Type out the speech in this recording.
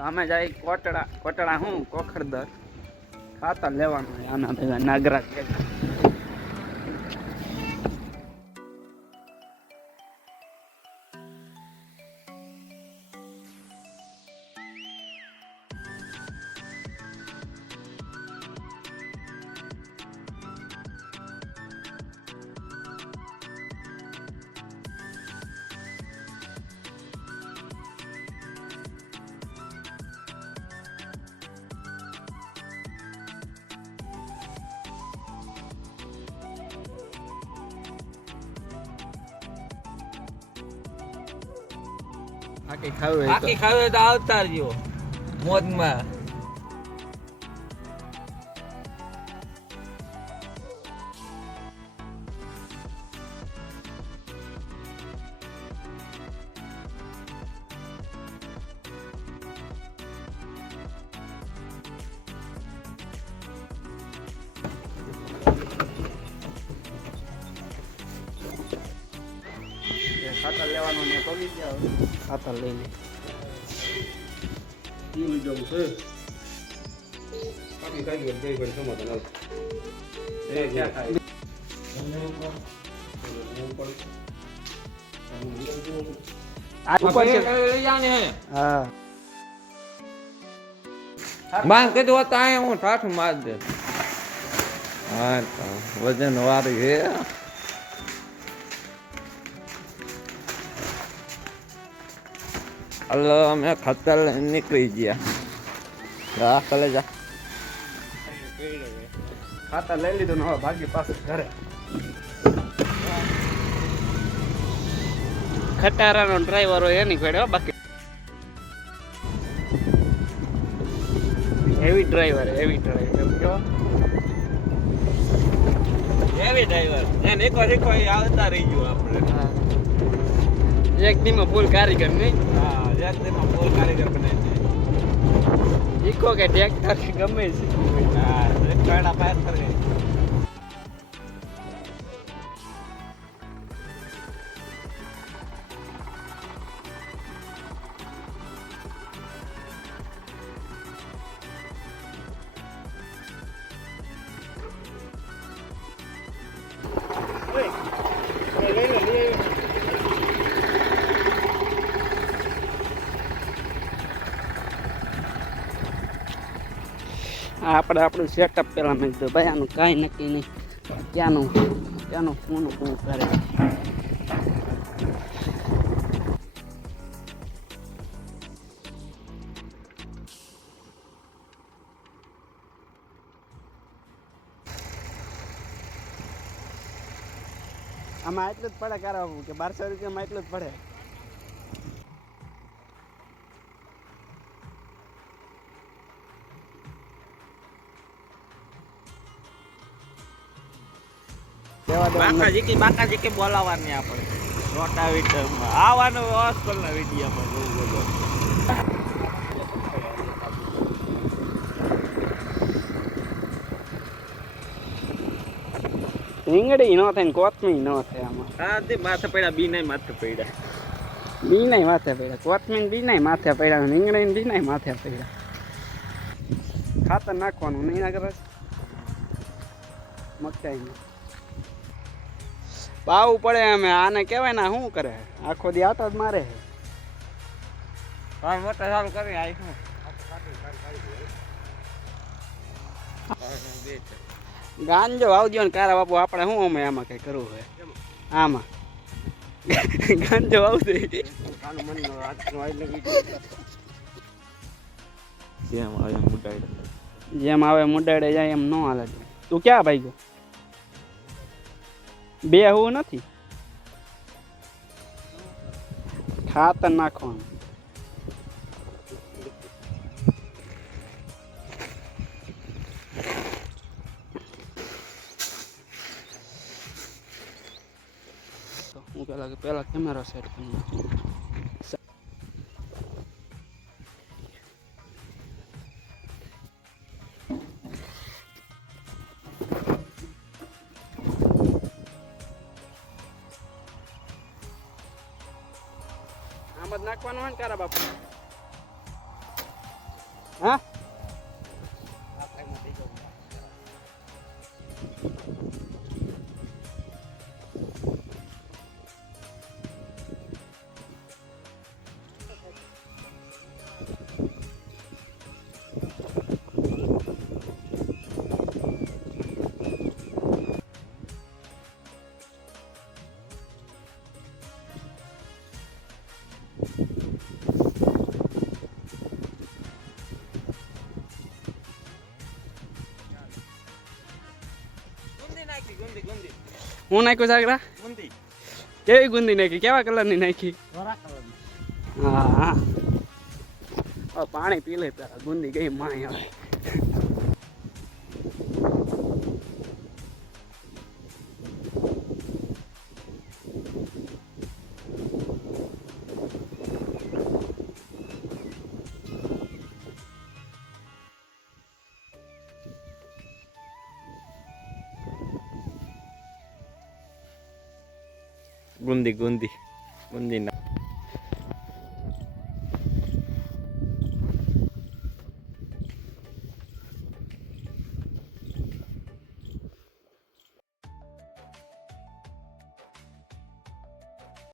અમે જાય કોટડા કોટડા હું કોખરદર ખાતર લેવાનું હોય આના ભેગા નાગરાજ આખી ખાવે તો આવતા રહ્યો મોજમાં ખાતર લેવાનું ને પગી જાવ ખાતર લઈને ઈ જવું છે પાકી કાઈ ગઈ ગઈ સમાધાન આવ એ ક્યાં ખાય આ ઉપર છે લઈ જાને હા બાંધ કે તો તાય હું ઠાઠ માર દે હા તો વજન વાળી હે અલ્લો અમે ખાતર નીકળી ગયા કલે જા ખાતર લઈ લીધું ને હવે ભાગી પાસે ઘરે ખટારાનો ડ્રાઈવર હોય એની ઘડે બાકી હેવી ડ્રાઈવર એને એક આવતા રહી ગયો આપણે એક દીમાં ફૂલ કારીગર નહીં ફૂલ કારીગર બનાવી ઈકો કે ટ્રેક્ટર કે ગમે છે પાર કરે આપણે આપણું સેટઅપ પેલા મેં કીધું ભાઈ આનું કાંઈ નક્કી નહીં ક્યાંનું ફોન કરે આમાં એટલું જ પડે કરાવવું કે 1200 રૂપિયામાં એટલું જ પડે બાકાજી કે બોલાવાની આપણે રોટાવેટરમાં આવવાનું હોસ્પિટલના વિડીયોમાં જોવું બધું રીંગણી નો થાય ને કોથમી નો થાય આમાં હા તે માથે પડ્યા બી માથે પડ્યા કોથમી બી માથે પડ્યા રીંગણી બી માથે પડ્યા ખાતર નાખવાનું નહીં ના કરે મકાઈ પાવું પડે અમે આને કહેવાય ને શું કરે આખો દી આટો જ મારે મોટા સારું કરી આવીશું ગાંજો આવજો ને કારા બાપુ આપણે શું અમે આમાં કઈ કરવું હોય આમાં ગાંજો આવશે જેમ આવે મુડાડે જાય એમ ન હાલે તું ક્યાં ભાઈ ગયો બે હું નથી ખાતર નાખવાનું હું પેલા કેમેરા સેટ કરી નાખું નાખવાનું હોય ને કારા બાપુ હા હું નાખ્યું સાગરા કેવી ગુંદી નાખી કેવા કલરની નાખી હા હા પાણી પી લે તારા ગુંદી કઈ માણી આવે ગુંદી ગુંદી ગુંદી ના